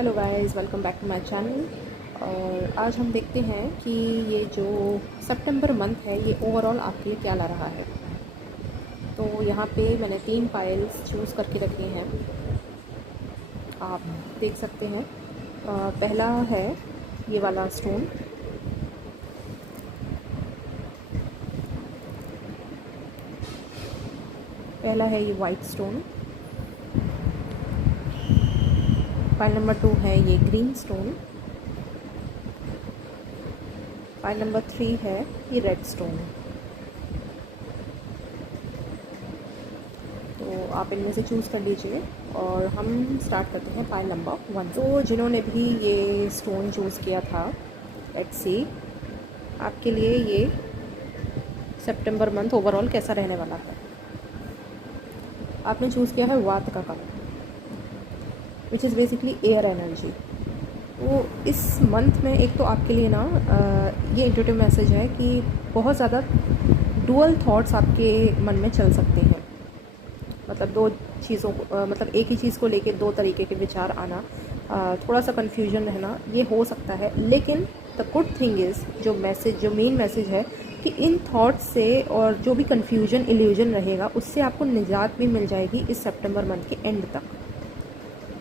Hello guys, welcome back to my channel. और आज हम देखते हैं कि ये जो सितंबर मंथ है ये ओवरऑल आपके लिए क्या ला रहा है। तो यहाँ पे मैंने 3 पाइल्स चूज़ करके रखे हैं, आप देख सकते हैं। पहला है ये वाला स्टोन, पहला है ये वाइट स्टोन। पाइल नंबर 2 है ये ग्रीन स्टोन। पाइल नंबर 3 है ये रेड स्टोन। तो आप इनमें से चूज़ कर लीजिए और हम स्टार्ट करते हैं पाइल नंबर 1। तो जिन्होंने भी ये स्टोन चूज़ किया था, लेट्स सी आपके लिए ये सितंबर मंथ ओवरऑल कैसा रहने वाला है। आपने चूज़ किया है वात का colour, which is basically air energy. तो इस मंथ में एक तो आपके लिए ना ये इंट्यूटिव मैसेज है कि बहुत ज़्यादा डुअल थॉट्स आपके मन में चल सकते हैं। मतलब दो चीज़ों को मतलब एक ही चीज़ को लेके दो तरीके के विचार आना, थोड़ा सा कन्फ्यूजन रहना, ये हो सकता है। लेकिन द गुड थिंग इज़, जो मेन मैसेज है कि इन थॉट्स से और जो भी कन्फ्यूजन इल्यूजन रहेगा उससे आपको निजात भी मिल जाएगी इस सितंबर मंथ के एंड तक।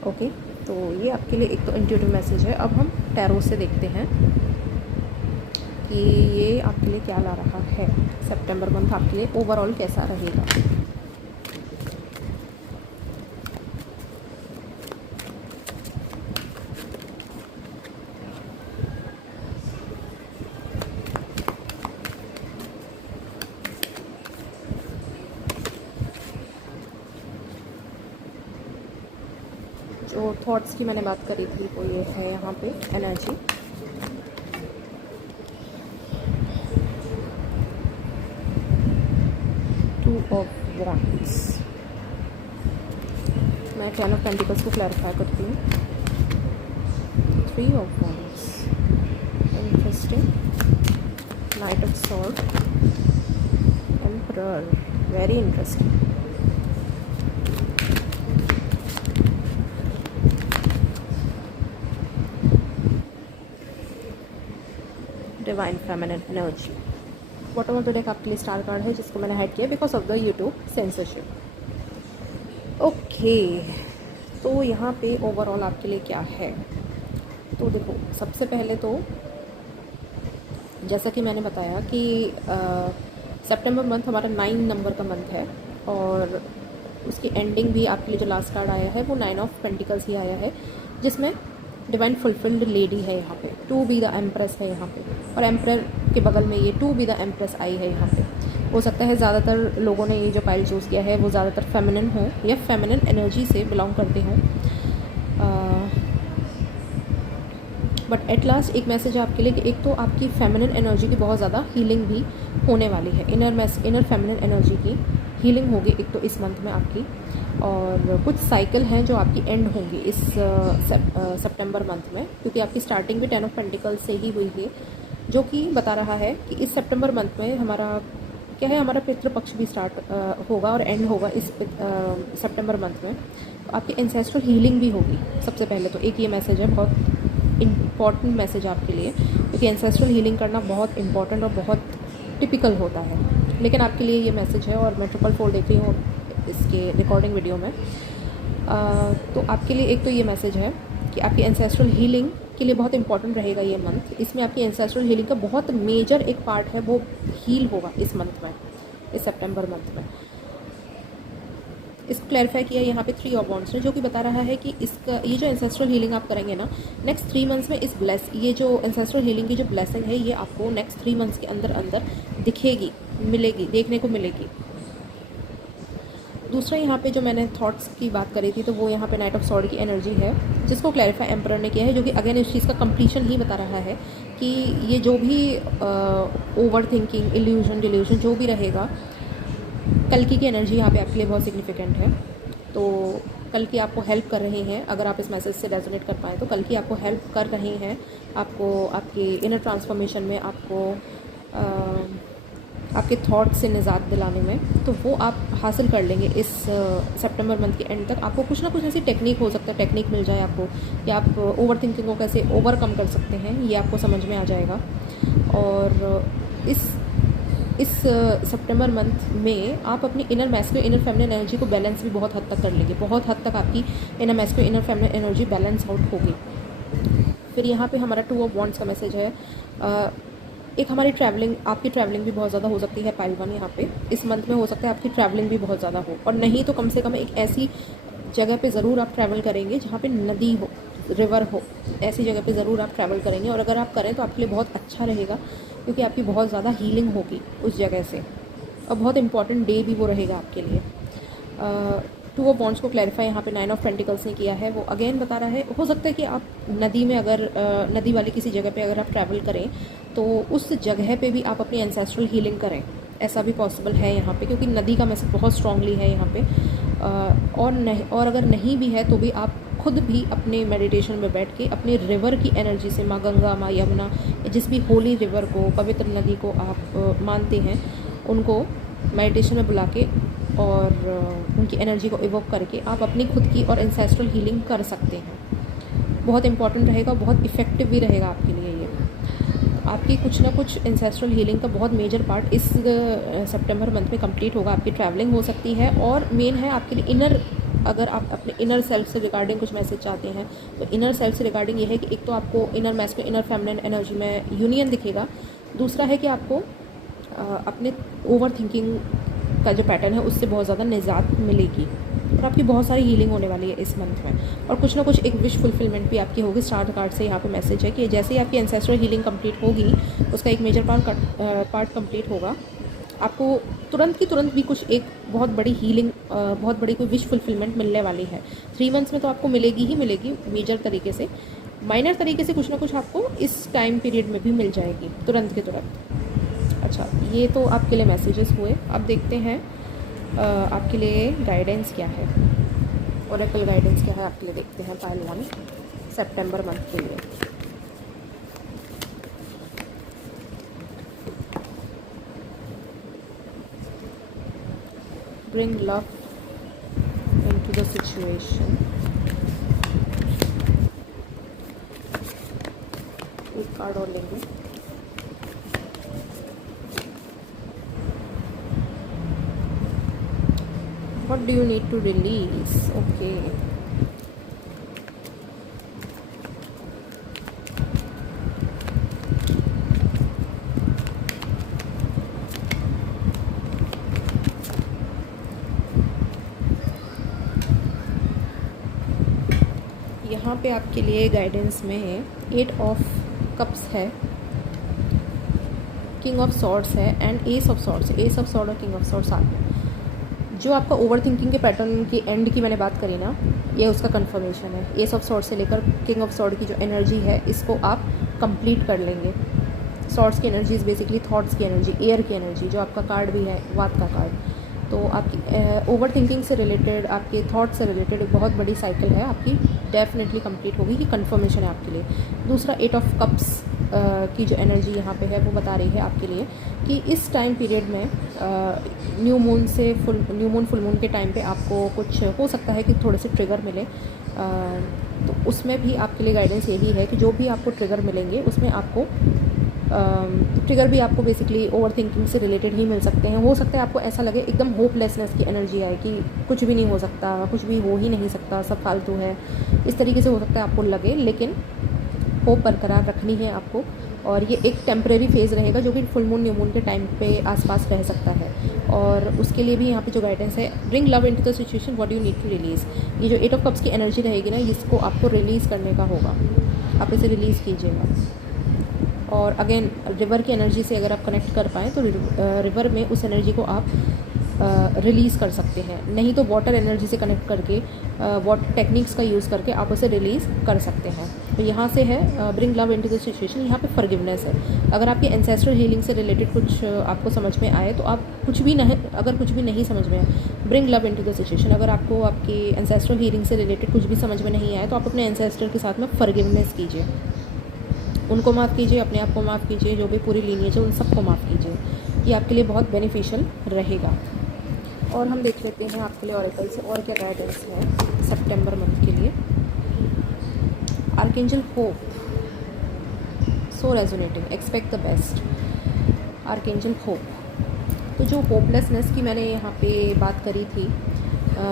ओके, तो ये आपके लिए एक तो इंट्यूटिव मैसेज है। अब हम टैरो से देखते हैं कि ये आपके लिए क्या ला रहा है। सितंबर मंथ आपके लिए ओवरऑल कैसा रहेगा। जो थॉट्स की मैंने बात करी थी वो ये है यहाँ पे एनर्जी। Two of wands. मैं 10 ऑफ पेंटिकल्स को क्लैरिफाई करती हूँ। 3 of wands, interesting. Night of sword, emperor, very interesting. Divine feminine energy. Bottom of the deck आपके लिए स्टार कार्ड है जिसको मैंने हाइड किया because of the YouTube censorship. Okay, तो यहाँ पे ओवरऑल आपके लिए क्या है। तो देखो, सबसे पहले तो जैसा कि मैंने बताया कि सितंबर मंथ हमारा 9 नंबर का मंथ है और उसकी एंडिंग भी आपके लिए जो लास्ट कार्ड आया है वो 9 ऑफ पेंटिकल्स ही आया है, जिसमें डिवाइन फुलफिल्ड लेडी है यहाँ पे। टू बी द एम्प्रेस है यहाँ पे, और एम्प्रेयर के बगल में ये टू बी द एम्प्रेस आई है यहाँ पे। हो सकता है ज़्यादातर लोगों ने ये जो पाइल चूज़ किया है वो ज़्यादातर फेमिनिन हो या फेमिनिन एनर्जी से बिलोंग करते हों। बट एट लास्ट एक मैसेज है आपके लिए कि एक तो आपकी फेमिनिन एनर्जी की बहुत ज़्यादा हीलिंग भी होने वाली है। इनर फेमिनिन एनर्जी की हीलिंग होगी एक तो इस मंथ में आपकी, और कुछ साइकिल हैं जो आपकी एंड होंगी इस सितंबर मंथ में, क्योंकि आपकी स्टार्टिंग भी 10 ऑफ पेंटिकल्स से ही हुई है, जो कि बता रहा है कि इस सितंबर मंथ में हमारा क्या है, हमारा पितृपक्ष भी स्टार्ट होगा और एंड होगा इस सितंबर मंथ में। तो आपकी एंसेस्ट्रल हीलिंग भी होगी। सबसे पहले तो एक ये मैसेज है, बहुत इम्पॉर्टेंट मैसेज आपके लिए, क्योंकि एंसेस्ट्रल हीलिंग करना बहुत इम्पॉर्टेंट और बहुत टिपिकल होता है। लेकिन आपके लिए ये मैसेज है, और मैं ट्रिपल 4 देख रही हूँ इसके रिकॉर्डिंग वीडियो में। तो आपके लिए एक तो ये मैसेज है कि आपकी एंसेस्ट्रल हीलिंग के लिए बहुत इंपॉर्टेंट रहेगा ये मंथ। इसमें आपकी एंसेस्ट्रल हीलिंग का बहुत मेजर एक पार्ट है वो हील होगा इस मंथ में, इस सितंबर मंथ में। इसको क्लैरिफाई किया यहाँ पे 3 ऑफ वॉन्ड्स ने, जो कि बता रहा है कि इसका ये जो एंसेस्ट्रल हीलिंग आप करेंगे ना नेक्स्ट 3 मंथ्स में, ये जो एंसेस्ट्रल हीलिंग की जो ब्लेसिंग है ये आपको नेक्स्ट 3 मंथ्स के अंदर दिखेगी, मिलेगी, देखने को मिलेगी। दूसरा यहाँ पे जो मैंने थॉट्स की बात करी थी तो वो यहाँ पे नाइट ऑफ सॉर्ड की एनर्जी है, जिसको क्लैरिफाई एम्परर ने किया है, जो कि अगेन इस चीज़ का कंप्लीशन ही बता रहा है कि ये जो भी ओवर थिंकिंग, इल्यूजन, डिल्यूजन जो भी रहेगा, कल की एनर्जी यहाँ पे आपके लिए बहुत सिग्निफिकेंट है। तो कल की आपको हेल्प कर रहे हैं, अगर आप इस मैसेज से रेजोनेट कर पाएँ तो कल की आपको हेल्प कर रहे हैं, आपको आपके इनर ट्रांसफॉर्मेशन में आपको आपके थॉट से निजात दिलाने में, तो वो आप हासिल कर लेंगे इस सितंबर मंथ के एंड तक। आपको कुछ ना कुछ ऐसी टेक्निक हो सकता है, टेक्निक मिल जाए आपको, या आप ओवर थिंकिंग को कैसे ओवरकम कर सकते हैं ये आपको समझ में आ जाएगा। और इस सितंबर मंथ में आप अपनी inner masculine inner feminine energy को बैलेंस भी बहुत हद तक कर लेंगे, बहुत हद तक आपकी inner masculine inner feminine energy balance out होगी। फिर यहाँ पे हमारा 2 ऑफ वॉन्ड्स का मैसेज है। एक हमारी ट्रैवलिंग, आपकी ट्रैवलिंग भी बहुत ज़्यादा हो सकती है पाइल वन। यहाँ पे इस मंथ में हो सकता है आपकी ट्रैवलिंग भी बहुत ज़्यादा हो, और नहीं तो कम से कम एक ऐसी जगह पे ज़रूर आप ट्रैवल करेंगे जहाँ पे नदी हो, रिवर हो, ऐसी जगह पे ज़रूर आप ट्रैवल करेंगे। और अगर आप करें तो आपके लिए बहुत अच्छा रहेगा, क्योंकि आपकी बहुत ज़्यादा हीलिंग होगी उस जगह से, और बहुत इंपॉर्टेंट डे भी वो रहेगा आपके लिए। 2 ऑफ वॉन्ड्स को क्लैरिफाई यहाँ पे 9 ऑफ पेंटिकल्स ने किया है। वो अगेन बता रहा है, हो सकता है कि आप नदी में अगर नदी वाली किसी जगह पे अगर आप ट्रैवल करें तो उस जगह पे भी आप अपनी एंसेस्ट्रल हीलिंग करें, ऐसा भी पॉसिबल है यहाँ पे, क्योंकि नदी का मैसेज बहुत स्ट्रांगली है यहाँ पे। और अगर नहीं भी है तो भी आप खुद भी अपने मेडिटेशन में बैठ के अपने रिवर की एनर्जी से, माँ गंगा, माँ यमुना, जिस भी होली रिवर को, पवित्र नदी को आप मानते हैं, उनको मेडिटेशन में बुला के और उनकी एनर्जी को इवोक करके आप अपनी खुद की और एंसेस्ट्रल हीलिंग कर सकते हैं। बहुत इंपॉर्टेंट रहेगा, बहुत इफ़ेक्टिव भी रहेगा आपके लिए ये। आपकी कुछ ना कुछ एंसेस्ट्रल हीलिंग का बहुत मेजर पार्ट इस सितंबर मंथ में कंप्लीट होगा। आपकी ट्रैवलिंग हो सकती है, और मेन है आपके लिए इनर, अगर आप अपने इनर सेल्फ से रिगार्डिंग कुछ मैसेज चाहते हैं तो इनर सेल्फ से रिगार्डिंग ये है कि एक तो आपको inner masculine inner feminine energy में यूनियन दिखेगा, दूसरा है कि आपको अपने ओवर थिंकिंग का जो पैटर्न है उससे बहुत ज़्यादा निजात मिलेगी, और आपकी बहुत सारी हीलिंग होने वाली है इस मंथ में। और कुछ ना कुछ एक विश फुलफिलमेंट भी आपकी होगी। स्टार कार्ड से यहाँ पे मैसेज है कि जैसे ही आपकी एंसेस्ट्रल हीलिंग कंप्लीट होगी, उसका एक मेजर पार्ट कंप्लीट होगा, आपको तुरंत की तुरंत भी कुछ एक बहुत बड़ी हीलिंग, बहुत बड़ी कोई विश फुलफिलमेंट मिलने वाली है। 3 मंथ्स में तो आपको मिलेगी ही मिलेगी मेजर तरीके से, माइनर तरीके से कुछ ना कुछ आपको इस टाइम पीरियड में भी मिल जाएगी तुरंत के तुरंत। अच्छा, ये तो आपके लिए मैसेजेस हुए। अब देखते हैं आपके लिए गाइडेंस क्या है, ओरेकल गाइडेंस क्या है आपके लिए, देखते हैं पाइल 1 सितंबर मंथ के लिए। Bring love into the situation. एक कार्ड और लेंगे। What do you need to release? Okay. यहाँ पे आपके लिए गाइडेंस में 8 ऑफ कप्स है, किंग ऑफ सॉर्ड्स है, and S of swords. S of sword और किंग ऑफ सॉर्ड साथ में। जो आपका ओवर थिंकिंग के पैटर्न की एंड की मैंने बात करी ना, ये उसका कंफर्मेशन है। एस ऑफ सॉर्ड से लेकर किंग ऑफ सॉर्ड की जो एनर्जी है, इसको आप कंप्लीट कर लेंगे। सॉर्ड्स की एनर्जी इज़ बेसिकली थॉट्स की एनर्जी, एयर की एनर्जी, जो आपका कार्ड भी है वात का कार्ड। तो आपकी ओवर थिंकिंग से रिलेटेड, आपके थॉट से रिलेटेड एक बहुत बड़ी साइकिल है आपकी, डेफिनेटली कंप्लीट होगी, ये कंफर्मेशन है आपके लिए। दूसरा 8 ऑफ कप्स की जो एनर्जी यहाँ पे है वो बता रही है आपके लिए कि इस टाइम पीरियड में न्यू मून फुल मून के टाइम पे आपको कुछ हो सकता है कि थोड़े से ट्रिगर मिले। तो उसमें भी आपके लिए गाइडेंस यही है कि जो भी आपको ट्रिगर मिलेंगे उसमें आपको ट्रिगर भी आपको बेसिकली ओवर थिंकिंग से रिलेटेड ही मिल सकते हैं। हो सकता है आपको ऐसा लगे, एकदम होपलेसनेस की एनर्जी आए कि कुछ भी नहीं हो सकता, कुछ भी हो ही नहीं सकता, सब फालतू है, इस तरीके से हो सकता है आपको लगे, लेकिन होप बरकरार रखनी है आपको। और ये एक टेम्परेरी फेज़ रहेगा जो कि फुल मून न्यू मून के टाइम पे आसपास रह सकता है। और उसके लिए भी यहाँ पे जो गाइडेंस है, bring love into the situation, what you need to release. ये जो 8 ऑफ कप्स की एनर्जी रहेगी ना, इसको आपको रिलीज़ करने का होगा, आप इसे रिलीज़ कीजिएगा। और अगेन रिवर की एनर्जी से अगर आप कनेक्ट कर पाएँ तो रिवर में उस एनर्जी को आप रिलीज़ कर सकते हैं, नहीं तो वाटर एनर्जी से कनेक्ट करके वाटर टेक्निक्स का यूज़ करके आप उसे रिलीज़ कर सकते हैं। तो यहाँ से है bring love into the situation, यहाँ पे फॉरगिवनेस है। अगर आपकी एंसेस्ट्रल हीलिंग से रिलेटेड कुछ आपको समझ में आए तो आप कुछ भी नहीं, अगर कुछ भी नहीं समझ में आए, bring love into the situation. अगर आपको आपकी एंसेस्ट्रल हीलिंग से रिलेटेड कुछ भी समझ में नहीं आए तो आप अपने एंसेस्टर के साथ में फॉरगिवनेस कीजिए, उनको माफ़ कीजिए, अपने आप को माफ़ कीजिए, जो भी पूरी लीनिएज है उन सबको माफ़ कीजिए। ये आपके लिए बहुत बेनिफिशियल रहेगा। और हम देख लेते हैं आपके लिए ऑरेकल से और क्या गाइडेंस है सितंबर मंथ के लिए। Archangel hope, so resonating, expect the best. Archangel hope, तो जो होपलेसनेस की मैंने यहाँ पे बात करी थी,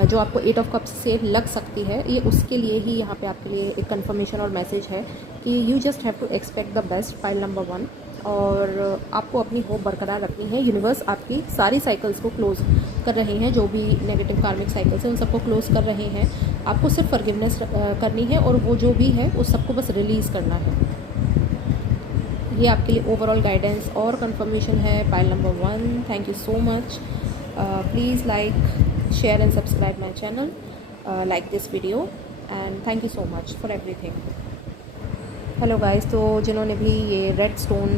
जो आपको 8 ऑफ कप्स से लग सकती है, ये उसके लिए ही यहाँ पे आपके लिए एक कंफर्मेशन और मैसेज है कि you just have to expect the best, pile number 1। और आपको अपनी होप बरकरार रखनी है। यूनिवर्स आपकी सारी साइकिल्स को क्लोज कर रहे हैं, जो भी नेगेटिव कार्मिक साइकिल्स हैं उन सबको क्लोज कर रहे हैं। आपको सिर्फ फॉरगिवनेस करनी है और वो जो भी है उस सबको बस रिलीज़ करना है। ये आपके लिए ओवरऑल गाइडेंस और कंफर्मेशन है, pile number 1। Thank you so much. Please like, share and subscribe my channel, like this video and thank you so much for everything. Hello guys, तो जिन्होंने भी ये रेड स्टोन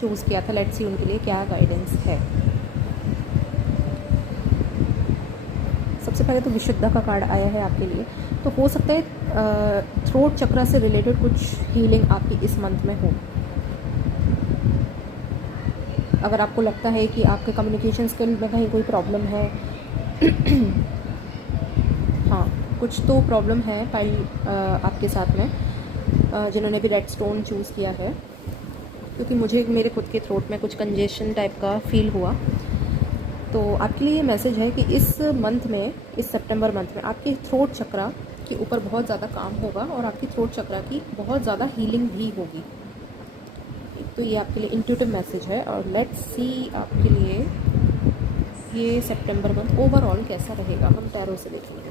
चूज़ किया था, let's see उनके लिए क्या गाइडेंस है। सबसे पहले तो विशुद्धा का कार्ड आया है आपके लिए। तो हो सकता है थ्रोट चक्रा से रिलेटेड कुछ हीलिंग आपकी इस मंथ में हो। अगर आपको लगता है कि आपके कम्युनिकेशन स्किल में कहीं कोई प्रॉब्लम है हाँ, कुछ तो प्रॉब्लम है पाइल आपके साथ में, जिन्होंने भी रेड स्टोन चूज़ किया है, क्योंकि मुझे मेरे खुद के थ्रोट में कुछ कंजेशन टाइप का फील हुआ। तो आपके लिए ये मैसेज है कि इस मंथ में, इस सितंबर मंथ में आपके थ्रोट चक्रा के ऊपर बहुत ज़्यादा काम होगा और आपकी थ्रोट चक्रा की बहुत ज़्यादा हीलिंग भी होगी। तो ये आपके लिए इंट्यूटिव मैसेज है। और लेट्स सी आपके लिए ये सितंबर मंथ ओवरऑल कैसा रहेगा, हम टैरो से देखेंगे।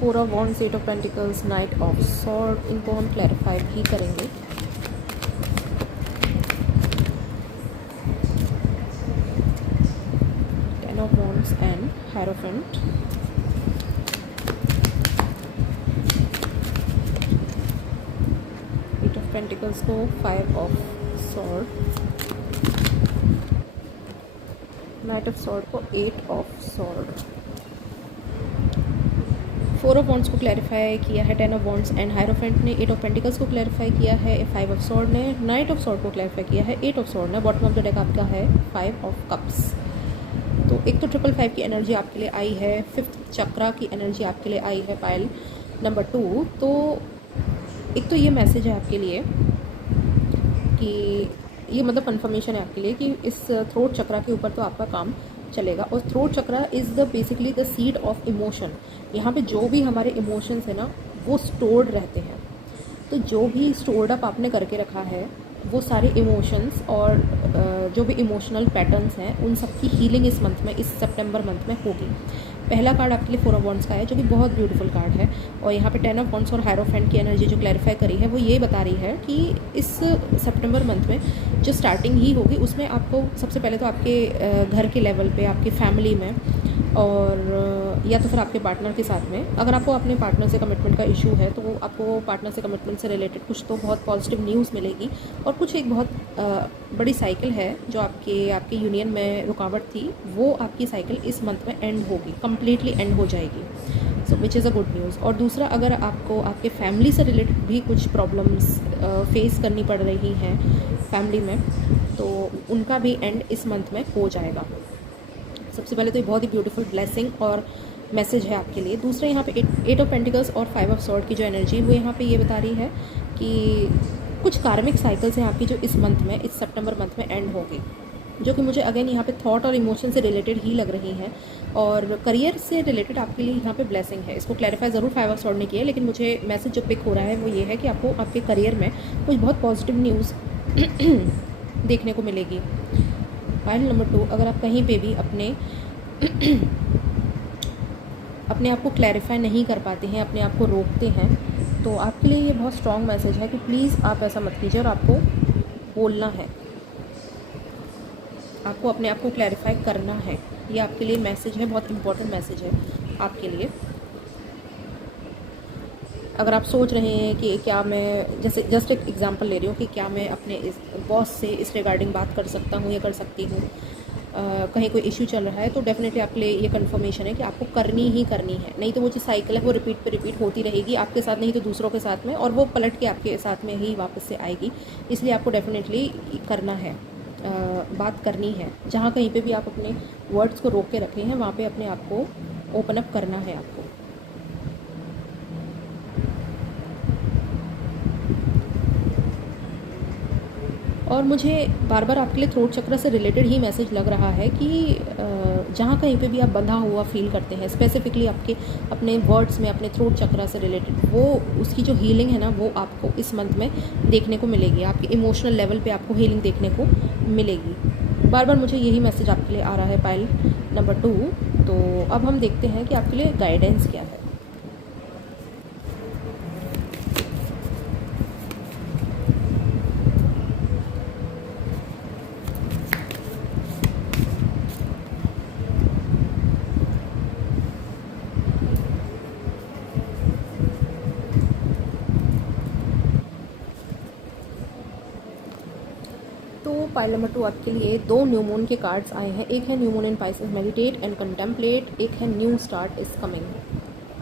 Four of wands, 8 of pentacles, knight of sword, इनको हम क्लैरिफाई भी करेंगे। And hierophant, eight of pentacles को 5 of sword, knight of sword को 8 ऑफ सॉर्ड, 4 ऑफ वॉन्ड्स को क्लैरिफाई किया है 10 ऑफ वॉन्ड्स एंड हायरोफेंट ने 8 ऑफ पेंटिकल्स को क्लैरिफाई किया है, 5 ऑफ सॉर्ड ने, नाइट ऑफ सॉर्ड को क्लैरिफाई किया है 8 ऑफ सॉर्ड ने। बॉटम ऑफ द डेक आपका है 5 ऑफ कप्स। तो एक तो 555 की एनर्जी आपके लिए आई है, 5th चक्रा की एनर्जी आपके लिए आई है पाइल नंबर 2। तो एक तो ये मैसेज है आपके लिए कि ये मतलब कंफर्मेशन है आपके लिए कि इस थ्रोट चक्रा के ऊपर तो आपका काम चलेगा। और throat chakra is the basically the seed of emotion. यहाँ पे जो भी हमारे इमोशंस है ना, वो स्टोर्ड रहते हैं। तो जो भी स्टोर्ड अप आपने करके रखा है, वो सारे इमोशंस और जो भी इमोशनल पैटर्न्स हैं, उन सब की हीलिंग इस मंथ में, इस सितंबर मंथ में होगी। पहला कार्ड आपके लिए 4 ऑफ वॉन्ड्स का है, जो कि बहुत ब्यूटीफुल कार्ड है। और यहाँ पे 10 ऑफ वॉन्ड्स और हायरोफेंट की एनर्जी जो क्लैरिफाई करी है, वो ये बता रही है कि इस सितंबर मंथ में जो स्टार्टिंग ही होगी, उसमें आपको सबसे पहले तो आपके घर के लेवल पे, आपकी फैमिली में, और या तो फिर आपके पार्टनर के साथ में, अगर आपको अपने पार्टनर से कमिटमेंट का इशू है तो आपको पार्टनर से कमिटमेंट से रिलेटेड कुछ तो बहुत पॉजिटिव न्यूज़ मिलेगी। और कुछ एक बहुत बड़ी साइकिल है जो आपके यूनियन में रुकावट थी, वो आपकी साइकिल इस मंथ में एंड होगी, कम्प्लीटली एंड हो जाएगी। So which is a good news. और दूसरा, अगर आपको आपके फैमिली से रिलेटेड भी कुछ प्रॉब्लम्स फेस करनी पड़ रही हैं फैमिली में, तो उनका भी एंड इस मंथ में हो जाएगा। सबसे पहले तो ये बहुत ही ब्यूटीफुल ब्लेसिंग और मैसेज है आपके लिए। दूसरा, यहाँ पे 8 ऑफ पेंटिकल्स और 5 ऑफ सॉर्ड की जो एनर्जी, वो यहाँ पे ये बता रही है कि कुछ कार्मिक साइकिल्स हैं आपकी जो इस मंथ में, इस सितंबर मंथ में एंड होगी, जो कि मुझे अगेन यहाँ पे थॉट और इमोशन से रिलेटेड ही लग रही हैं। और करियर से रिलेटेड आपके लिए यहाँ पे ब्लेसिंग है। इसको क्लैरिफाई ज़रूर 5 ऑफ सॉर्ड ने किया है, लेकिन मुझे मैसेज जो पिक हो रहा है वो ये है कि आपको आपके करियर में कुछ बहुत पॉजिटिव न्यूज़ देखने को मिलेगी। पाइल नंबर 2, अगर आप कहीं पे भी अपने आप को क्लैरिफाई नहीं कर पाते हैं, अपने आप को रोकते हैं, तो आपके लिए ये बहुत स्ट्रॉन्ग मैसेज है कि प्लीज़ आप ऐसा मत कीजिए और आपको बोलना है, आपको अपने आप को क्लैरिफाई करना है। ये आपके लिए मैसेज है, बहुत इंपॉर्टेंट मैसेज है आपके लिए। अगर आप सोच रहे हैं कि क्या मैं, जैसे जस्ट एक एग्जांपल ले रही हूँ कि क्या मैं अपने इस बॉस से इस रिगार्डिंग बात कर सकता हूँ या कर सकती हूँ, कहीं कोई इश्यू चल रहा है, तो डेफिनेटली आपके लिए ये कंफर्मेशन है कि आपको करनी ही करनी है। नहीं तो वो जो साइकिल है वो रिपीट पे रिपीट होती रहेगी आपके साथ, नहीं तो दूसरों के साथ में, और वो पलट के आपके साथ में ही वापस से आएगी। इसलिए आपको डेफिनेटली करना है, बात करनी है। जहाँ कहीं पे भी आप अपने वर्ड्स को रोक के रखे हैं वहाँ पे अपने आप को ओपन अप करना है आपको। और मुझे बार बार आपके लिए थ्रोट चक्र से रिलेटेड ही मैसेज लग रहा है कि जहाँ कहीं पे भी आप बंधा हुआ फील करते हैं, स्पेसिफिकली आपके अपने वर्ड्स में अपने थ्रोट चक्र से रिलेटेड, वो उसकी जो हीलिंग है ना वो आपको इस मंथ में देखने को मिलेगी। आपके इमोशनल लेवल पे आपको हीलिंग देखने को मिलेगी। बार बार मुझे यही मैसेज आपके लिए आ रहा है पाइल नंबर 2। तो अब हम देखते हैं कि आपके लिए गाइडेंस क्या है। तो पाइल नंबर 2 आपके लिए 2 न्यू मून के कार्ड्स आए हैं। एक है new moon in Pisces, meditate and contemplate. एक है new start is coming,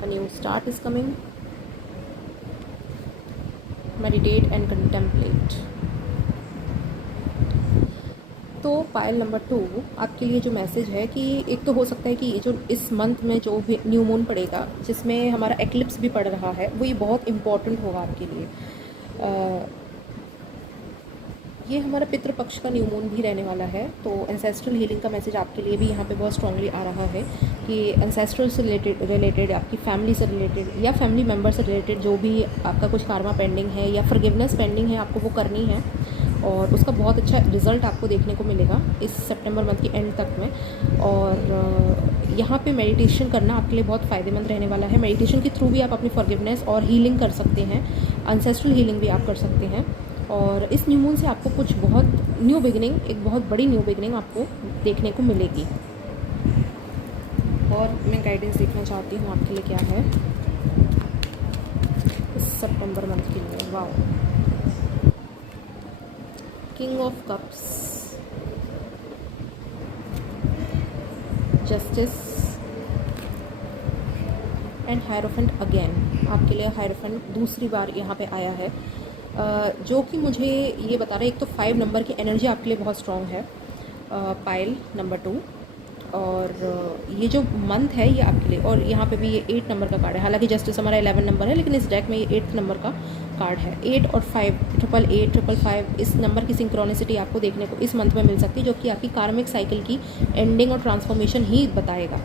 a new start is coming, meditate and contemplate. तो पाइल नंबर 2 आपके लिए जो मैसेज है कि एक तो हो सकता है कि ये जो इस मंथ में जो भी न्यू मून पड़ेगा, जिसमें हमारा एक्लिप्स भी पड़ रहा है, वो ये बहुत इम्पॉर्टेंट होगा आपके लिए। ये हमारा पितृपक्ष का न्यू मून भी रहने वाला है। तो एंसेस्ट्रल हीलिंग का मैसेज आपके लिए भी यहाँ पे बहुत स्ट्रांगली आ रहा है कि एंसेस्ट्रल से रिलेटेड आपकी फैमिली से रिलेटेड या फैमिली मेम्बर से रिलेटेड जो भी आपका कुछ कार्मा पेंडिंग है या फॉरगिवनेस पेंडिंग है, आपको वो करनी है और उसका बहुत अच्छा रिजल्ट आपको देखने को मिलेगा इस सितंबर मंथ के एंड तक में। और यहाँ पे मेडिटेशन करना आपके लिए बहुत फ़ायदेमंद रहने वाला है। मेडिटेशन के थ्रू भी आप अपनी फॉरगिवनेस और हीलिंग कर सकते हैं, एंसेस्ट्रल हीलिंग भी आप कर सकते हैं। और इस न्यू मून से आपको कुछ बहुत न्यू बिगिनिंग, एक बहुत बड़ी न्यू बिगिनिंग आपको देखने को मिलेगी। और मैं गाइडेंस देखना चाहती हूँ आपके लिए क्या है इस सितंबर मंथ के लिए। Wow, king of cups, justice and hierophant again. आपके लिए हायरोफेंट दूसरी बार यहाँ पे आया है, जो कि मुझे ये बता रहा है, एक तो 5 नंबर की एनर्जी आपके लिए बहुत स्ट्रॉन्ग है पाइल नंबर 2। और ये जो मंथ है ये आपके लिए, और यहाँ पे भी ये 8 नंबर का कार्ड है। हालांकि जस्टिस हमारा 11 नंबर है, लेकिन इस डेक में ये 8th नंबर का कार्ड है। 8 और 5, 888, 555, इस नंबर की सिंक्रोनिसिटी आपको देखने को इस मंथ में मिल सकती है, जो कि आपकी कार्मिक साइकिल की एंडिंग और ट्रांसफॉर्मेशन ही बताएगा।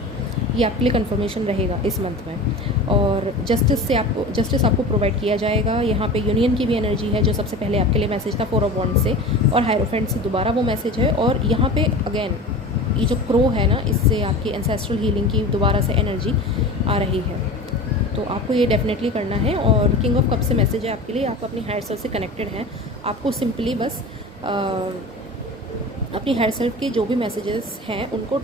ये आपके लिए कन्फर्मेशन रहेगा इस मंथ में। और जस्टिस आपको प्रोवाइड किया जाएगा। यहाँ पे यूनियन की भी एनर्जी है, जो सबसे पहले आपके लिए मैसेज था 4 ऑफ वॉन्ड्स से, और हायरोफेंट से दोबारा वो मैसेज है। और यहाँ पे अगेन ये जो क्रो है ना, इससे आपकी एंसेस्ट्रल हीलिंग की दोबारा से एनर्जी आ रही है। तो आपको ये डेफिनेटली करना है। और किंग ऑफ कप से मैसेज है आपके लिए, आप अपनी हायर सेल्फ से कनेक्टेड हैं। आपको सिंपली बस अपनी हायर सेल्फ के जो भी मैसेजेस हैं उनको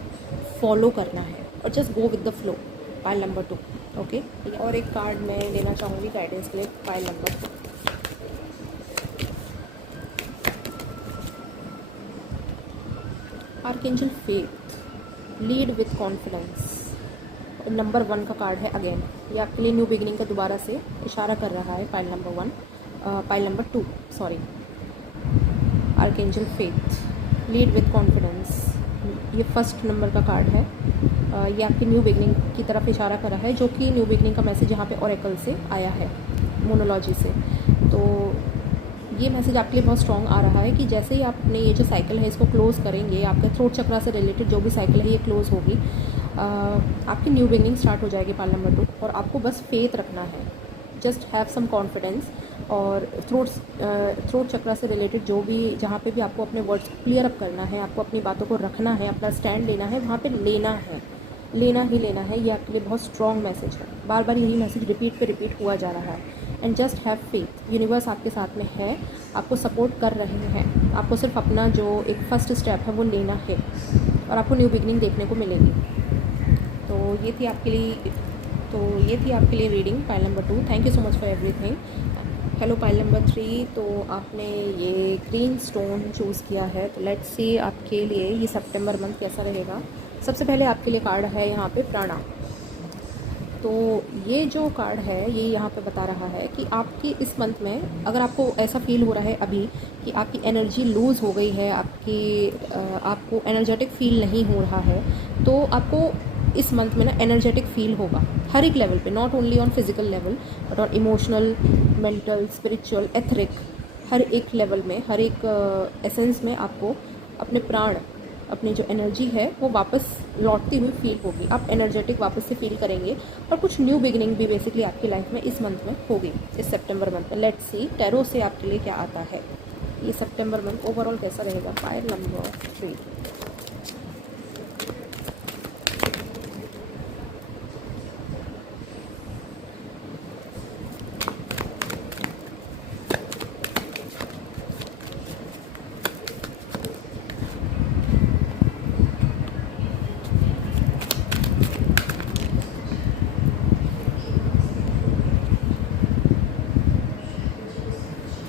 फॉलो करना है और just go with the flow. Pile number 2, okay. और एक कार्ड मैं लेना चाहूँगी गाइडेंस के लिए, pile number 2। Archangel faith, lead with confidence, number 1 का कार्ड है। अगेन ये आपके लिए न्यू बिगिनिंग का दोबारा से इशारा कर रहा है। Pile number 1, pile number 2 sorry. Archangel faith, lead with confidence, ये फर्स्ट नंबर का कार्ड है। ये आपकी न्यू बिगिनिंग की तरफ इशारा कर रहा है, जो कि न्यू बिगिनिंग का मैसेज यहाँ पे ऑरेकल से आया है, मोनोलॉजी से। तो ये मैसेज आपके लिए बहुत स्ट्रॉन्ग आ रहा है कि जैसे ही आप अपने ये जो साइकिल है इसको क्लोज़ करेंगे, आपके थ्रोट चक्रा से रिलेटेड जो भी साइकिल है ये क्लोज़ होगी, आपकी न्यू बिगिनिंग स्टार्ट हो जाएगी पाइल नंबर 2। और आपको बस फेथ रखना है, जस्ट हैव सम कॉन्फिडेंस। और थ्रोट चक्रा से रिलेटेड जो भी, जहाँ पे भी आपको अपने वर्ड्स क्लियर अप करना है, आपको अपनी बातों को रखना है, अपना स्टैंड लेना है, वहाँ पे लेना है, लेना ही लेना है। ये आपके लिए बहुत स्ट्रॉन्ग मैसेज है। बार बार यही मैसेज रिपीट पे रिपीट हुआ जा रहा है। And just have faith, universe आपके साथ में है, आपको सपोर्ट कर रहे हैं। आपको सिर्फ अपना जो एक फर्स्ट स्टेप है वो लेना है और आपको न्यू बिगनिंग देखने को मिलेगी। तो ये थी आपके लिए तो ये थी आपके लिए reading pile number 2। Thank you so much for everything. Hello pile number 3। तो आपने ये ग्रीन स्टोन चूज़ किया है, तो लेट्स सी आपके लिए ये सितंबर मंथ कैसा रहेगा। सबसे पहले आपके लिए कार्ड है यहाँ पे प्राणा। तो ये जो कार्ड है ये यहाँ पे बता रहा है कि आपकी इस मंथ में अगर आपको ऐसा फील हो रहा है अभी कि आपकी एनर्जी लूज़ हो गई है, आपको एनर्जेटिक फील नहीं हो रहा है, तो आपको इस मंथ में ना एनर्जेटिक फील होगा हर एक लेवल पे, not only on physical level but on emotional, mental, spiritual, etheric, हर एक लेवल में, हर एक एसेंस में आपको अपने प्राण, अपनी जो एनर्जी है वो वापस लौटती हुई फील होगी। आप एनर्जेटिक वापस से फील करेंगे और कुछ न्यू बिगिनिंग भी बेसिकली आपकी लाइफ में इस मंथ में होगी, इस सितंबर मंथ में। लेट्स सी टैरो से आपके लिए क्या आता है। ये सितंबर मंथ ओवरऑल कैसा रहेगा। Pile number 3।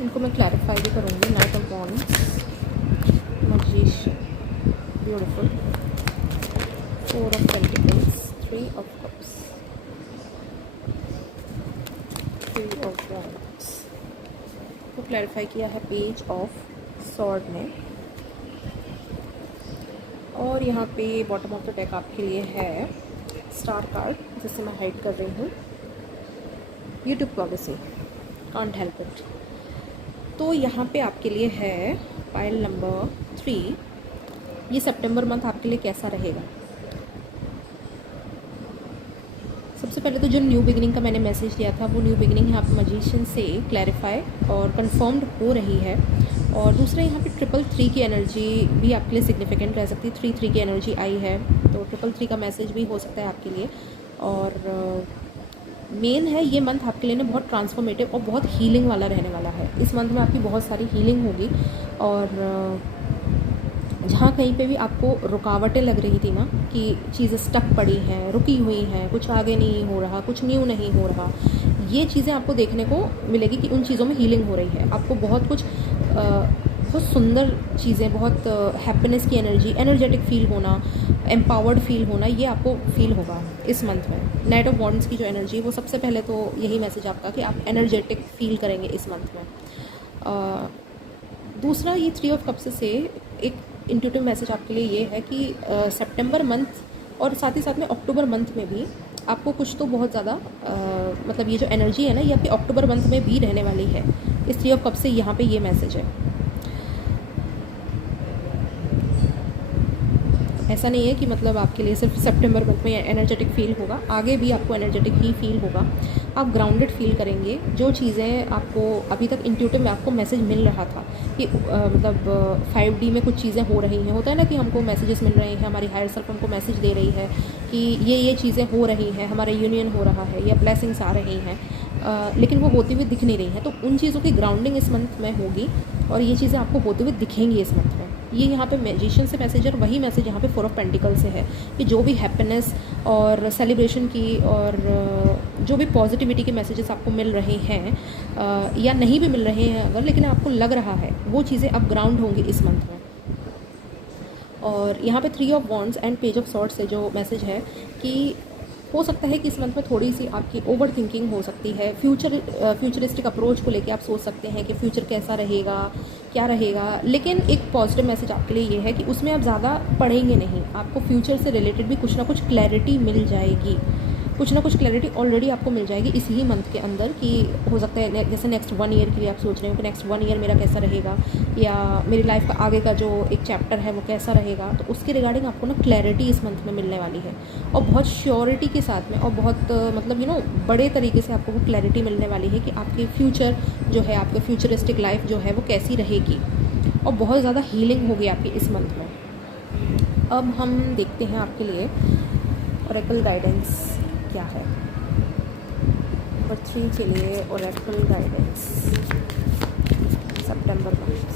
इनको मैं क्लैरिफाई भी करूँगी। Night of wands, magician, beautiful, 4 of pentacles, 3 of cups, 3 of wands को क्लैरिफाई किया है पेज ऑफ सॉर्ड ने। और यहाँ पे बॉटम ऑफ द डेक आपके लिए है स्टार कार्ड, जिसे मैं हाइड कर रही हूँ। YouTube policy, can't help it. तो यहाँ पे आपके लिए है पाइल नंबर 3। ये सितंबर मंथ आपके लिए कैसा रहेगा। सबसे पहले तो जो न्यू बिगिनिंग का मैंने मैसेज दिया था वो न्यू बिगिनिंग यहाँ पे मैजिशियन से क्लैरिफाई और कंफर्म्ड हो रही है। और दूसरा यहाँ पे 333 की एनर्जी भी आपके लिए सिग्निफिकेंट रह सकती है। 33 की एनर्जी आई है तो 333 का मैसेज भी हो सकता है आपके लिए। और मेन है ये मंथ आपके लिए ना बहुत ट्रांसफॉर्मेटिव और बहुत हीलिंग वाला रहने वाला है। इस मंथ में आपकी बहुत सारी हीलिंग होगी। और जहाँ कहीं पे भी आपको रुकावटें लग रही थी ना कि चीज़ें स्टक पड़ी हैं, रुकी हुई हैं, कुछ आगे नहीं हो रहा, कुछ न्यू नहीं हो रहा, ये चीज़ें आपको देखने को मिलेगी कि उन चीज़ों में हीलिंग हो रही है। आपको बहुत कुछ बहुत सुंदर चीज़ें, बहुत हैप्पीनेस की एनर्जी, एनर्जेटिक फील होना, एम्पावर्ड फील होना, ये आपको फील होगा इस मंथ में। नाइट ऑफ वॉन्ड्स की जो एनर्जी है वो सबसे पहले तो यही मैसेज आपका कि आप एनर्जेटिक फील करेंगे इस मंथ में। दूसरा ये 3 ऑफ कप्स से एक इंट्यूटिव मैसेज आपके लिए ये है कि सितंबर मंथ और साथ ही साथ में अक्टूबर मंथ में भी आपको कुछ तो बहुत ज़्यादा मतलब ये जो एनर्जी है ना ये आपके अक्टूबर मंथ में भी रहने वाली है। इस 3 ऑफ कप्स से यहाँ पे ये मैसेज है। ऐसा नहीं है कि मतलब आपके लिए सिर्फ सितंबर मंथ में एनर्जेटिक फील होगा, आगे भी आपको एनर्जेटिक ही फील होगा। आप ग्राउंडेड फील करेंगे। जो चीज़ें आपको अभी तक इंट्यूटिव में आपको मैसेज मिल रहा था कि मतलब 5D में कुछ चीज़ें हो रही हैं, होता है ना कि हमको मैसेजेस मिल रहे हैं, हमारी हायर सेल्फ हमको मैसेज दे रही है कि ये चीज़ें हो रही हैं, हमारा यूनियन हो रहा है या ब्लेसिंग्स आ रही हैं, लेकिन वो होती हुई दिख नहीं रही हैं। तो उन चीज़ों की ग्राउंडिंग इस मंथ में होगी और ये चीज़ें आपको होते हुए दिखेंगी इस मंथ में। ये यहाँ पे मैजिशियन से मैसेज और वही मैसेज यहाँ पे 4 ऑफ पेंटिकल से है कि जो भी हैप्पीनेस और सेलिब्रेशन की और जो भी पॉजिटिविटी के मैसेजेस आपको मिल रहे हैं या नहीं भी मिल रहे हैं अगर, लेकिन आपको लग रहा है वो चीज़ें अब ग्राउंड होंगी इस मंथ में। और यहाँ पे 3 of wands and page of swords से जो मैसेज है कि हो सकता है कि इस मंथ में थोड़ी सी आपकी ओवर थिंकिंग हो सकती है। फ्यूचरिस्टिक अप्रोच को लेके आप सोच सकते हैं कि फ्यूचर कैसा रहेगा, क्या रहेगा। लेकिन एक पॉजिटिव मैसेज आपके लिए ये है कि उसमें आप ज़्यादा पढ़ेंगे नहीं, आपको फ्यूचर से रिलेटेड भी कुछ ना कुछ क्लैरिटी मिल जाएगी। कुछ ना कुछ क्लैरिटी ऑलरेडी आपको मिल जाएगी इसी ही मंथ के अंदर कि हो सकता है जैसे नेक्स्ट 1 ईयर के लिए आप सोच रहे हो कि नेक्स्ट 1 ईयर मेरा कैसा रहेगा या मेरी लाइफ का आगे का जो एक चैप्टर है वो कैसा रहेगा। तो उसके रिगार्डिंग आपको ना क्लैरिटी इस मंथ में मिलने वाली है और बहुत श्योरिटी के साथ में और बहुत मतलब बड़े तरीके से आपको वो क्लैरिटी मिलने वाली है कि आपके फ्यूचर जो है, आपके फ्यूचरिस्टिक लाइफ जो है वो कैसी रहेगी और बहुत ज़्यादा हीलिंग होगी आपकी इस मंथ में। अब हम देखते हैं आपके लिए ओरेकल गाइडेंस क्या है। नंबर 3 के लिए ओरेकल गाइडेंस सितंबर मंथ।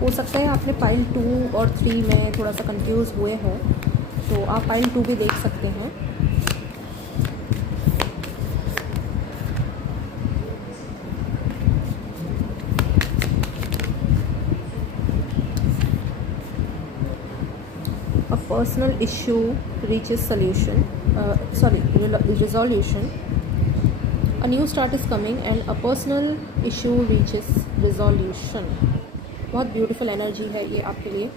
हो सकता है आपने पाइल 2 और 3 में थोड़ा सा कंफ्यूज हुए हों तो आप पाइल 2 भी देख सकते हैं। A personal issue reaches solution, resolution. A new start is coming and a personal issue reaches resolution. बहुत ब्यूटीफुल एनर्जी है ये आपके लिए,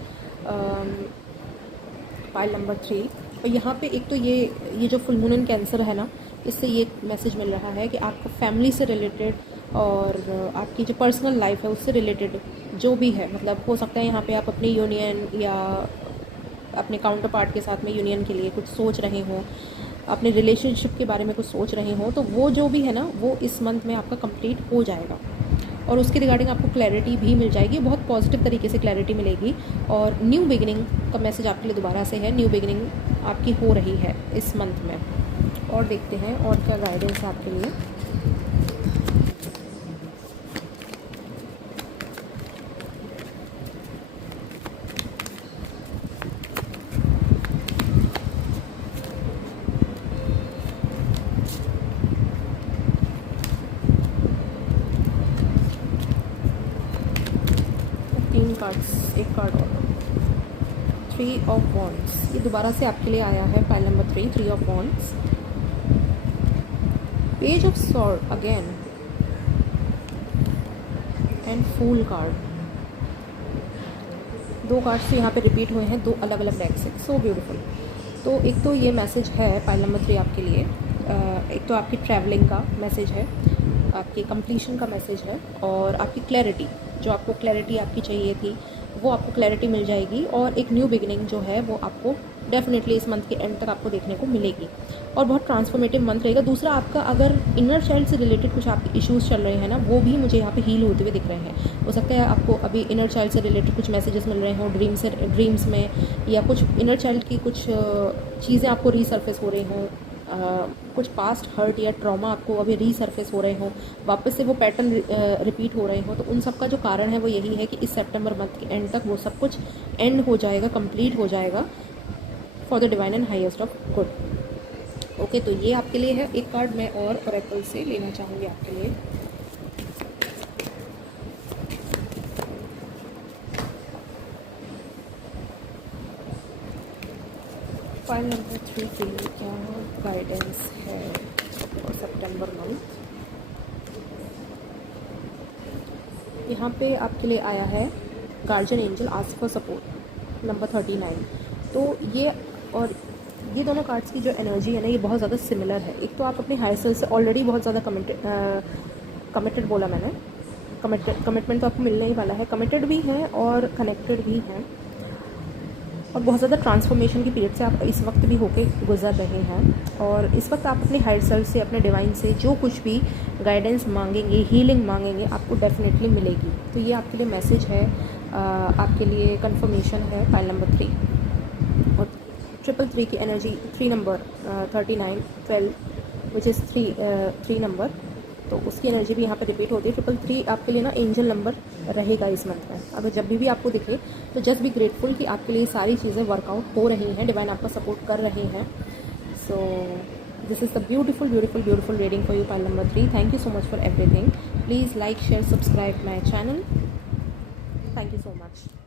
पाइल नंबर 3। और यहाँ पे एक तो ये जो फुल मून इन कैंसर है ना, इससे ये मैसेज मिल रहा है कि आपको फैमिली से रिलेटेड और आपकी जो पर्सनल लाइफ है उससे रिलेटेड जो भी है, मतलब हो सकता है यहाँ पे आप अपनी यूनियन या अपने काउंटर पार्ट के साथ में यूनियन के लिए कुछ सोच रहे हों, अपने रिलेशनशिप के बारे में कुछ सोच रहे हों, तो वो जो भी है ना वो इस मंथ में आपका कंप्लीट हो जाएगा और उसके रिगार्डिंग आपको क्लैरिटी भी मिल जाएगी, बहुत पॉजिटिव तरीके से क्लैरिटी मिलेगी। और न्यू बिगिनिंग का मैसेज आपके लिए दोबारा से है, न्यू बिगिनिंग आपकी हो रही है इस मंथ में। और देखते हैं और क्या गाइडेंस है आपके लिए। एक कार्ड और, 3 ऑफ वॉन्ड्स, ये दोबारा से आपके लिए आया है pile number 3 of wands, page of sword again and fool card. 2 cards तो यहाँ पे रिपीट हुए हैं 2 अलग अलग डेक से, सो ब्यूटीफुल। तो एक तो ये मैसेज है पाइल नंबर 3 आपके लिए, एक तो आपकी ट्रैवलिंग का मैसेज है, आपकी कंप्लीशन का मैसेज है और आपकी क्लैरिटी, जो आपको क्लैरिटी आपकी चाहिए थी वो आपको क्लैरिटी मिल जाएगी और एक न्यू बिगिनिंग जो है वो आपको डेफिनेटली इस मंथ के एंड तक आपको देखने को मिलेगी और बहुत ट्रांसफॉर्मेटिव मंथ रहेगा। दूसरा, आपका अगर इनर चाइल्ड से रिलेटेड कुछ आपके इश्यूज़ चल रहे हैं ना, वो भी मुझे यहाँ पे हील होते हुए दिख रहे हैं। हो सकता है आपको अभी इनर चाइल्ड से रिलेटेड कुछ मैसेजेस मिल रहे हों ड्रीम्स में, या कुछ इनर चाइल्ड की कुछ चीज़ें आपको रीसर्फेस हो रही हों, कुछ पास्ट हर्ट या ट्रॉमा आपको अभी रीसर्फेस हो रहे हों, वापस से वो पैटर्न रिपीट हो रहे हों, तो उन सब का जो कारण है वो यही है कि इस सितंबर मंथ के एंड तक वो सब कुछ एंड हो जाएगा, कंप्लीट हो जाएगा for the divine and highest of good. Okay, तो ये आपके लिए है। एक कार्ड मैं और ओरेकल से लेना चाहूँगी आपके लिए। फाइल नंबर 3 के लिए क्या गाइडेंस है और सितंबर मंथ। यहाँ पे आपके लिए आया है guardian angel ask for support number 39। तो ये दोनों कार्ड्स की जो एनर्जी है ना, ये बहुत ज़्यादा सिमिलर है। एक तो आप अपने हायर सेल्फ से ऑलरेडी बहुत ज़्यादा कमिटेड बोला मैंने, कमिटमेंट तो आपको मिलने ही वाला है, कमिटेड भी हैं और कनेक्टेड भी हैं और बहुत ज़्यादा ट्रांसफॉर्मेशन की पीरियड से आप इस वक्त भी होके गुजर रहे हैं। और इस वक्त आप अपने हायर सेल्फ से, अपने डिवाइन से जो कुछ भी गाइडेंस मांगेंगे, हीलिंग मांगेंगे, आपको डेफिनेटली मिलेगी। तो ये आपके लिए मैसेज है, आपके लिए कंफर्मेशन है पाइल नंबर 3 और 333 की energy, 3 number 39 12 which is 3 number, तो उसकी एनर्जी भी यहाँ पे रिपीट होती है। 333 आपके लिए ना एंजल नंबर रहेगा इस मंथ में। अगर जब भी आपको दिखे तो जस्ट बी ग्रेटफुल कि आपके लिए सारी चीज़ें वर्कआउट हो रही हैं, डिवाइन आपका सपोर्ट कर रहे हैं। So this is the beautiful reading for you pile number 3। Thank you so much for everything. Please like, share, subscribe my channel. Thank you so much.